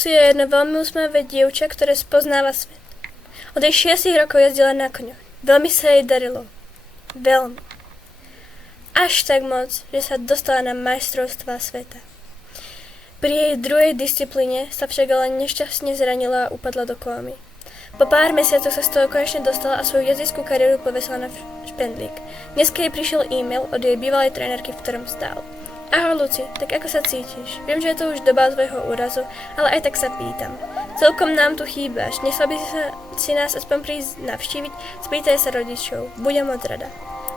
Lucy je jedno veľmi úsmevé dievča, ktoré spoznáva svet. Od jej 6 rokov jezdila na koňoch. Veľmi sa jej darilo. Veľmi. Až tak moc, že sa dostala na majstrovstvá sveta. Pri jej druhej disciplíne sa však ale nešťastne zranila a upadla do kómy. Po pár mesiacoch sa z toho konečne dostala a svoju jazdickú kariéru povesila na špendlík. Dneska jej prišiel e-mail od jej bývalej trénerky, v ktorom stál. Ahoj Luci, tak ako sa cítiš? Viem, že je to už doba tvojho úrazu, ale aj tak sa pýtam. Celkom nám tu chýbaš, nechcel by si nás aspoň prísť navštíviť? Spýtaj sa rodičov, budem moc rada.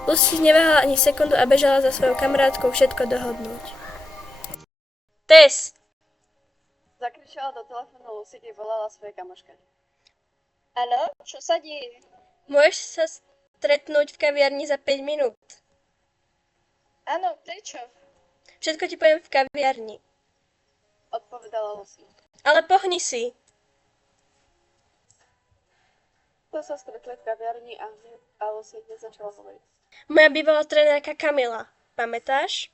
Lucy neváhala ani sekundu a bežala za svojou kamarátkou všetko dohodnúť. Tess! Zakričala do telefónu Lucy, keď volala svojej kamoške. Áno, čo sa deje? Môžeš sa stretnúť v kaviarni za 5 minút. Áno, prečo? Všetko ti poviem v kaviarni. Odpovedala Lucy. Ale pohni si. To sa stretli v kaviarni a Lucy hneď začala hovoriť. Moja bývalá trénerka Kamila. Pamätáš?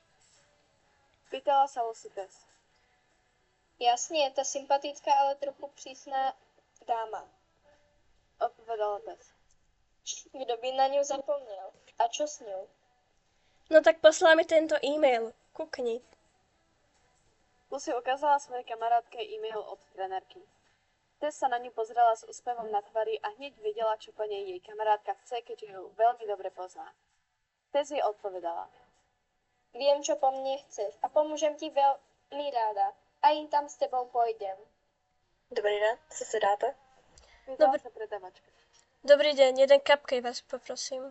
Pýtala sa Lucy Tess. Jasne, je tá sympatická, ale trochu prísna dáma. Odpovedala Tess. Kto by na ňu zapomnel? A čo s ňou? No tak poslala mi tento e-mail. Kukni. Lucy ukázala svojej kamarátke e-mail od trénerky. Tess sa na ňu pozrela s úsmevom na tvári a hneď vedela, čo po nej jej kamarátka chce, keďže ju veľmi dobre pozná. Tess jej odpovedala. Viem, čo po mne chceš a pomôžem ti veľmi ráda. A im tam s tebou pôjdem. Dobrý den, co si dáte? Pýtala sa predavačka. Dobrý deň, jeden cupcake vás poprosím.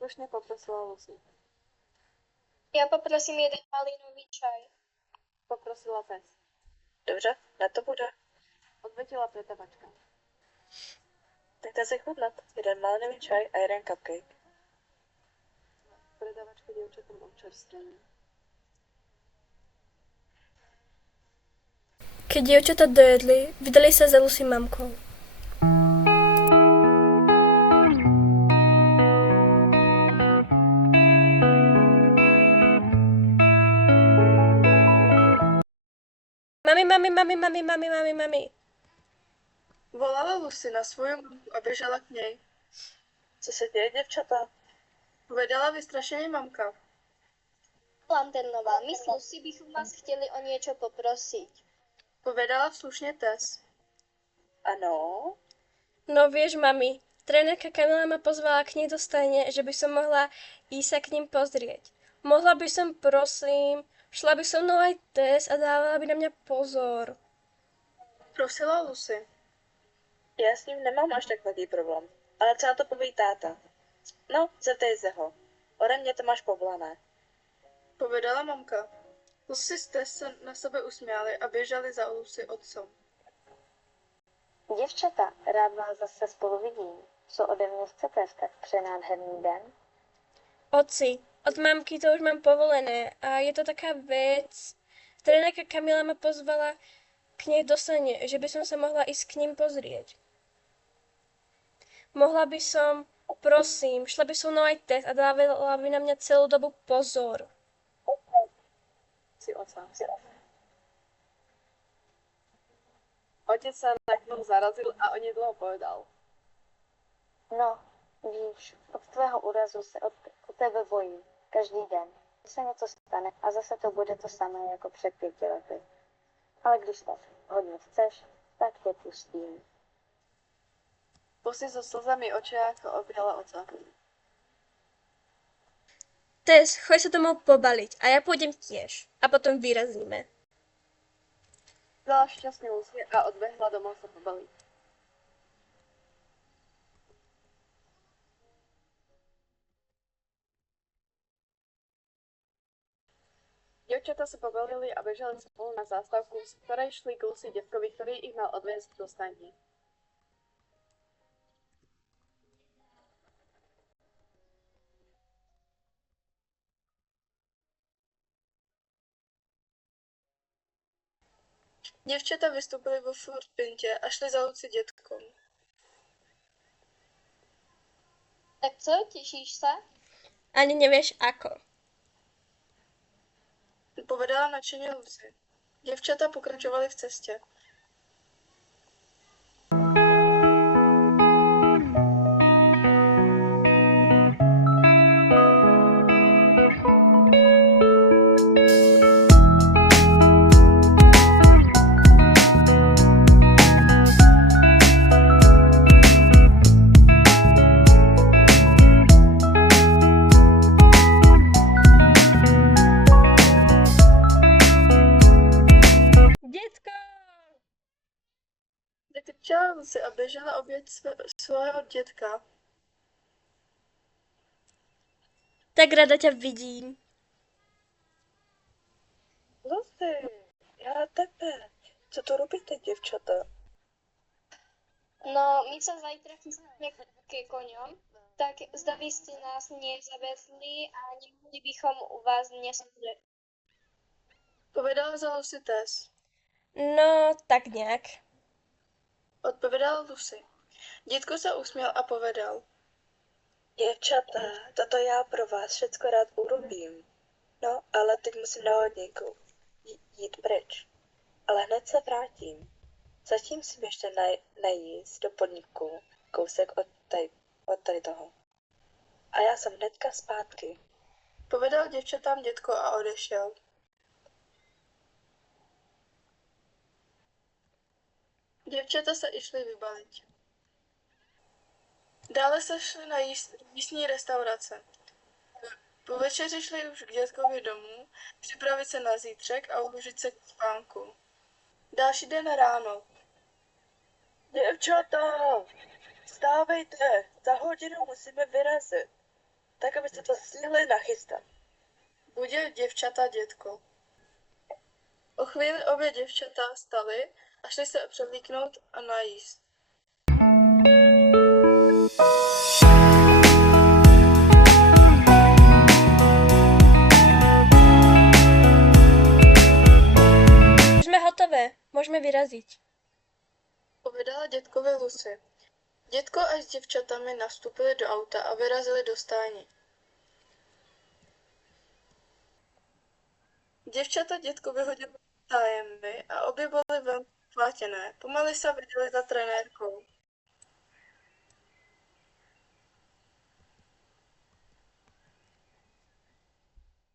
Slušne poprosila Lucy. Ja poprosím jeden malínový čaj. Poprosila Tess. Dobře, na to bude. Odvetila predavačka. Nechte si chutnat. Jeden malinový čaj a jeden cupcake. Predavačka dievčatom občerstvenie. Keď dievčatá dojedli, vydali sa za Lucy mamkou. Mami. Volala Lucy na svoju mamku a bežala k nej. Co se děje, děvčata? Povedala vystrašeně mamka. Lanternová, my s Lucy bychom vás chtěli o niečo poprosiť. Povedala slušne Tess. Ano? No vieš, mami, trénerka Kamila ma pozvala k nej do stajne, že by som mohla ísť sa k ním pozrieť. Mohla by som, prosím, šla by so mnou aj Tess a dávala by na mňa pozor. Prosila Lucy. Já s ním nemám až tak velký problém. Ale třeba to poví táta. No, zeptej se ho. Ode mě to máš povolané. Povedala mamka. Lucy s Tess se na sebe usmiali a běžali za Lucy otcom. Děvčata, rád vás zase spolu vidím. Co ode mě chcete v tak prenádherný den? Oci, od mamky to už mám povolené a je to taká vec. Trénerka Kamila ma pozvala k nej do sane, že by som sa mohla ísť k ním pozrieť. Mohla by som, prosím, šla by so mnou aj Tess a dávala by na mňa celú dobu pozor. Si oca. Otec sa na chvíľu zarazil a onedlho povedal. No, víš, od tvého úrazu se o tebe bojím. Každý den. Když se něco stane a zase to bude to samé jako před 5 lety. Ale když tak hodně chceš, tak tě pustím. Lucy so slzami v očiach objala oca. Tess, choď sa domov pobaliť a ja pôjdem tiež. A potom vyrazíme. Dala šťastne Lucy a odbehla domov sa pobaliť. Dievčatá sa pobalili a bežali spolu na zástavku, z ktorej šli k Lucy devkovi, ktorý ich mal odviesť do stajne. Dievčatá vystúpili vo Ford Pinte a šli za Lucy detkom. Tak co, tešíš sa? Ani nevieš ako. Povedala nadšene Lucy. Děvčata pokračovaly v cestě. Děcko! Zakřičela Lucy a běžela oběť svého dětka. Tak rada tě vidím. Lucy, já tebe. Co to robíte, děvčata? No, my sa zajtra chystáme ke koňom, tak zda by ste nás nezavezli a nemohli bychom u vás dnes Povedala za Lucy Tess. No, tak nějak. Odpovědala Lucy. Dětko se usměl a povedal. Děvčata, toto já pro vás všecko rád urobím. No, ale teď musím na hodníku jít pryč. Ale hned se vrátím. Zatím si ještě najíst do podniku kousek od tady toho. A já jsem hnedka zpátky. Povedal děvčatám dětko a odešel. Děvčata se išly vybalit. Dále se šli na jízdní restaurace. Po večeři šli už k dětkovi domů, připravit se na zítřek a uložit se k spánku. Další den ráno. Děvčata, vstávejte, za hodinu musíme vyrazit. Tak, abyste to stihli nachystat. Budil děvčata dětko. O chvíli obě děvčata vstaly a šli se převlíknout a najíst. Jsme hotové, můžeme vyrazit. Povedala dětkovi Lucy. Dětko až s děvčatami nastupili do auta a vyrazili do stání. Děvčata dětko vyhodili tájemby a obě byly velmi chvátěné. Pomalu se viděli za trenérkou.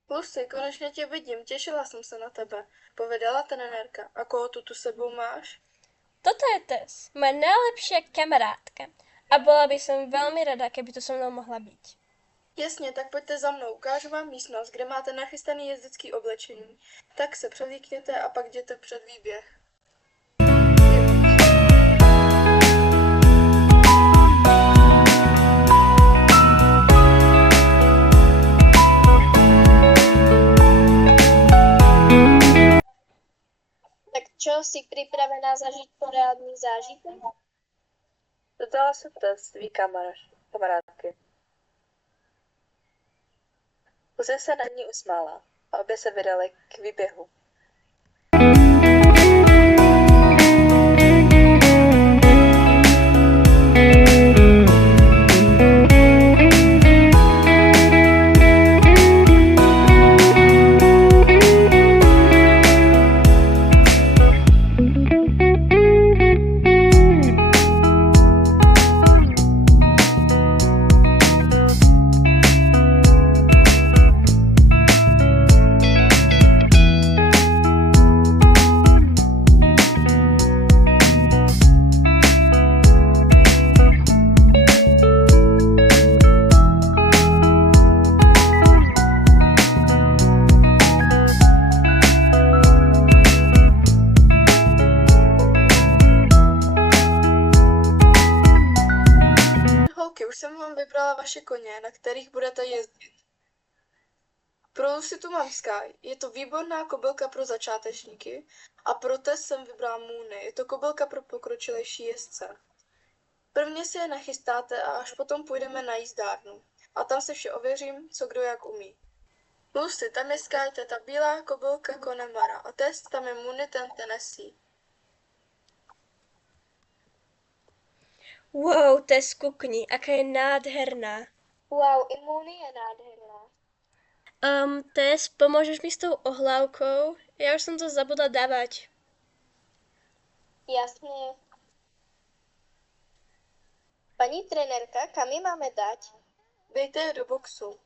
Lucy, konečně tě vidím, těšila jsem se na tebe, povedala trenérka. A koho tu sebou máš? Toto je Tess, moje nejlepší kamarádka. A byla by som velmi rada, keby tu so mnou mohla být. Jasně, tak pojďte za mnou, ukážu vám místnost, kde máte nachystaný jezdecký oblečení. Tak se převlíkněte a pak jděte před výběh. Tak čo, si pripravená zažiť poriadny zážitek? Zeptala se svý kamarádky. Lucy se na ní usmála a obě se vydali k výběhu. Už jsem vám vybrala vaše koně, na kterých budete jezdit. Pro Lucy tu mám Sky, je to výborná kobylka pro začátečníky a pro Tess jsem vybrala Moony, je to kobylka pro pokročilejší jezdce. Prvně si je nachystáte a až potom půjdeme na jízdárnu. A tam si vše ověřím, co kdo jak umí. Lucy, tam je Sky, to je ta bílá kobylka Connemara a Tess, tam je Moony, ten Tennessee. Wow, Tess, kukni, aká je nádherná. Wow, i Moony je nádherná. Tess, pomôžeš mi s tou ohlávkou? Ja už som to zabudla dávať. Jasne. Pani trenérka, kam ji máme dať? Dejte je do boxu.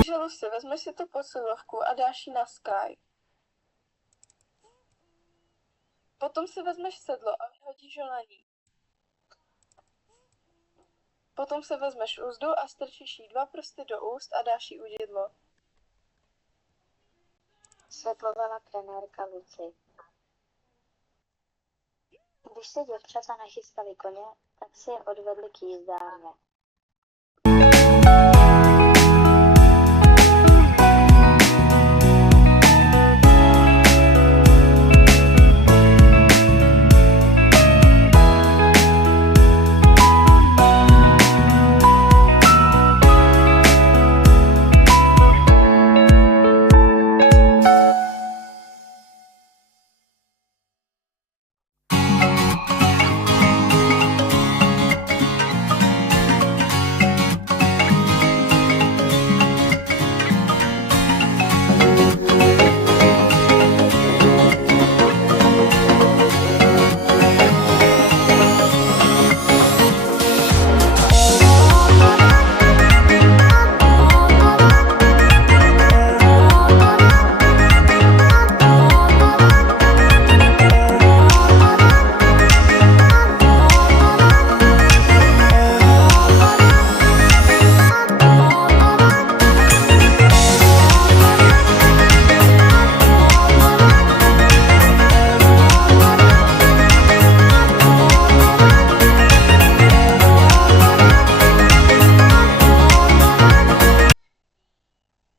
Takže Lucy, vezmeš si tu posilovku a dáš ji na Sky. Potom si vezmeš sedlo a vyhodíš ho na ní. Potom se vezmeš uzdu a strčíš jí 2 prsty do úst a dáš jí udidlo. Vysvětlovala trenérka Lucy. Když si děvčata nachystali koně, tak si je odvedli k jízdárně.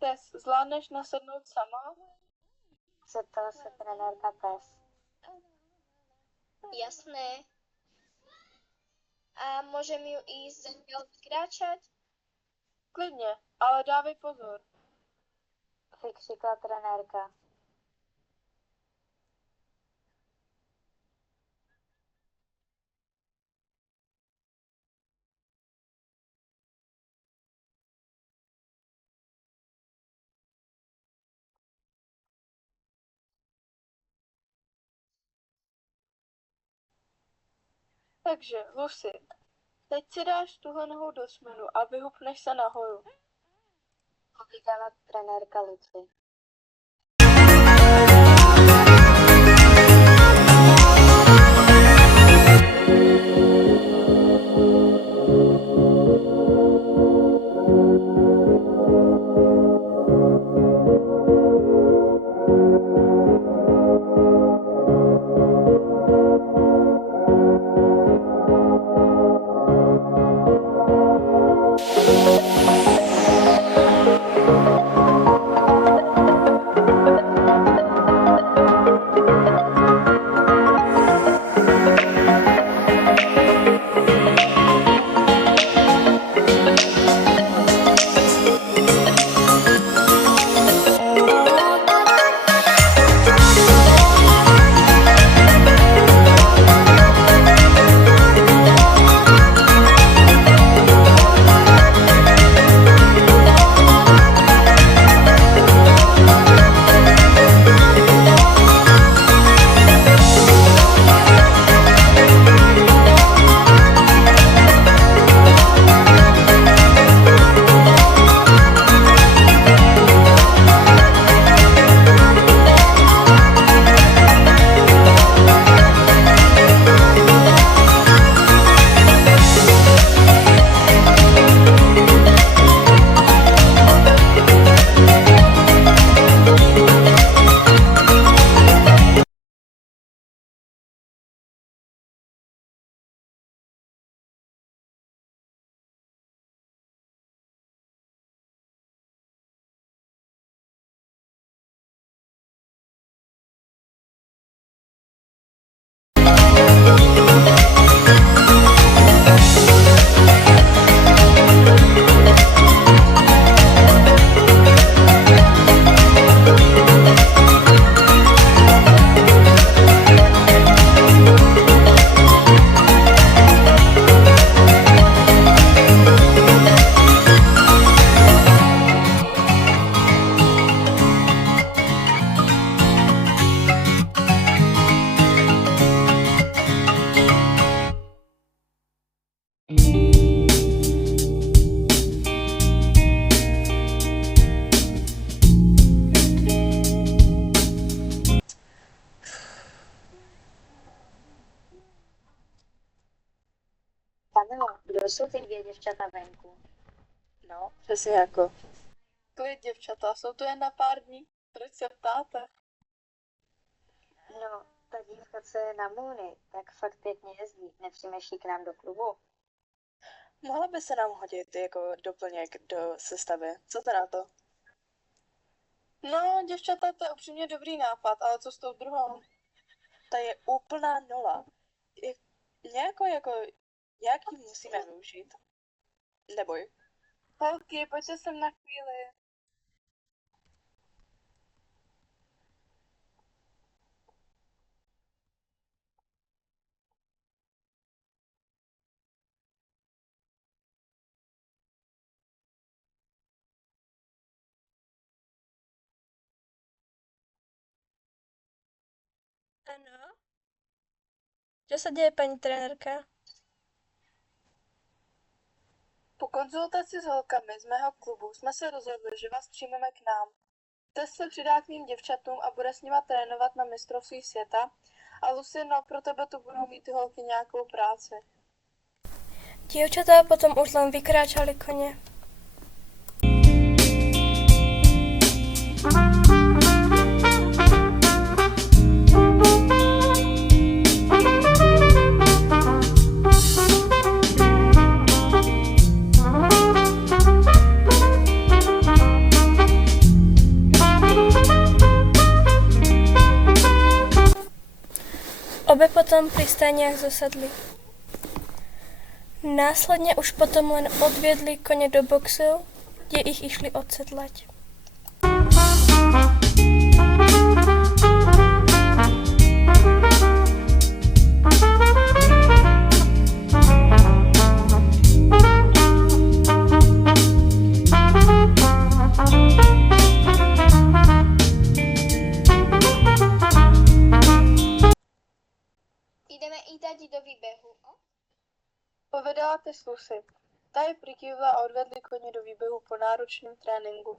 Tess, zvládneš nasednout sama? Zeptala se trenérka Tess. Jasné. A môžem ju ísť zatiaľ vykráčať? Klidně, ale dávej pozor. Vykřikla trenérka. Takže, Lucy, teď si dáš tuhle nohou do směru a vyhupneš se nahoru. Povídala trenérka Lucy. Kdo jsou ty dvě děvčata venku? No, přesně jako. Klid, děvčata, jsou tu jen na pár dní. Proč se ptáte? No, ta dívka, co je na Můny, tak fakt pěkně jezdí. Nepřijmeš ji k nám do klubu? Mohla by se nám hodit jako doplněk do sestavy. Co to na to? No, děvčata, to je upřímně dobrý nápad, ale co s tou druhou? Ta je úplná nula. Jak ji musíme využít? Neboj. Holky, pojďte sem na chvíli. Ano. Co se děje, paní trenérka? Po konzultaci s holkami z mého klubu jsme se rozhodli, že vás přijmeme k nám. Tess se přidá k mým děvčatům a bude s nima trénovat na mistrovství světa. A Lucy, no pro tebe tu budou mít ty holky nějakou práci. Děvčata potom už len vykráčali koně. Obě potom pri staniach zasadli. Následně už potom len odviedli koně do boxu, kde ich išli odsedlať. Ideme i dať do výbehu. Povedala Tess Lucy. Ta je prikývla a odvedli koně do výběhu po náročném tréninku.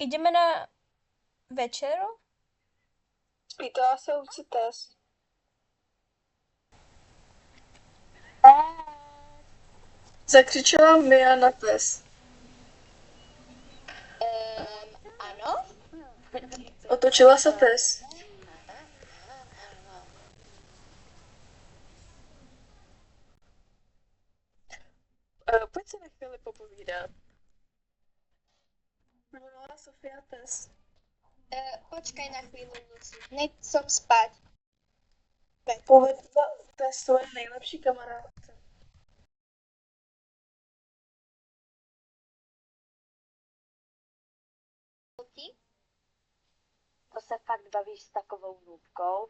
Ideme na večeru? Pýtala se Lucy Tess. Zakřičela Mia na Tess. Ano? Otočila se Tess. Pojď se na chvíli popovídat. Mluvila Sofia Tess. Počkaj na chvíľu, Lucy. Hneď som spať. Povedla Tess svoje nejlepší kamarádce. To se fakt bavíš s takovou nůbkou?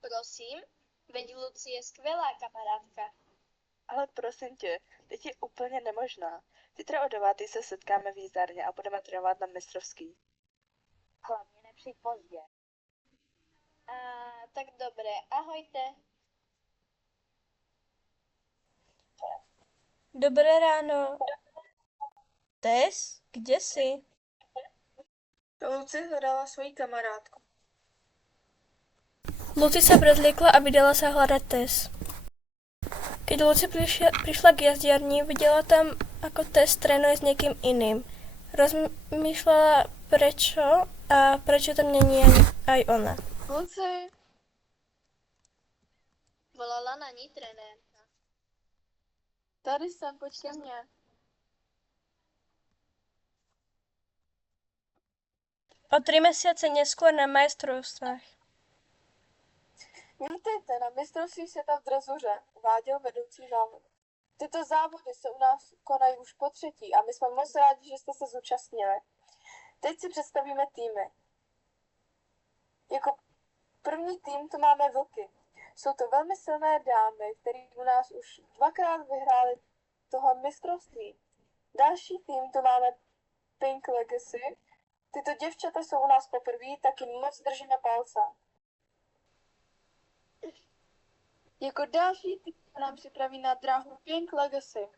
Prosím, veď Lucy je skvelá kamarádka. Ale prosím tě, teď je úplně nemožná. Zítra o 9 se setkáme v jízdárně a budeme trénovat na mistrovský. Hlavně nepřijď pozdě. Tak dobre, ahojte. Dobré ráno. Tess, kde jsi? Lucy hledala svoji kamarádku. Lucy sa prezliekla a vydala sa hľadať Tess. Keď Lucy prišla k jazdiarni, videla tam, ako Tess trénuje s niekým iným. Rozmýšľala prečo a prečo tam není aj ona. Lucy! Volala na ní trenérka. Tady jsem, pojď ke mně. O 3 mesiace neskôr na majstrovstvách. Vítejte na mistrovství světa v drezuře, uváděl vedoucí závodu. Tyto závody se u nás konají už po 3. a my jsme moc rádi, že jste se zúčastnili. Teď si představíme týmy. První tým tu máme Vlky. Jsou to velmi silné dámy, které u nás už 2krát vyhrály toho mistrovství. Další tým tu máme Pink Legacy. Tyto děvčata jsou u nás poprvé, tak jim moc držíme palce. Jako další tým nám připraví na dráhu Pink Legacy.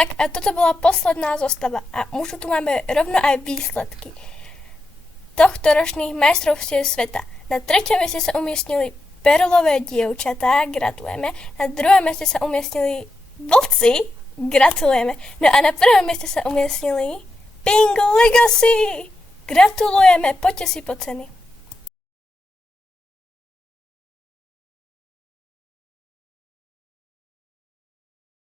Tak a toto bola posledná zostava a už tu máme rovno aj výsledky tohto ročných majstrovstiev sveta. Na 3. mieste sa umiestnili perlové dievčatá, gratulujeme. Na 2. mieste sa umiestnili vlci, gratulujeme. No a na 1. mieste sa umiestnili Pink Legacy, gratulujeme, poďte si po ceny.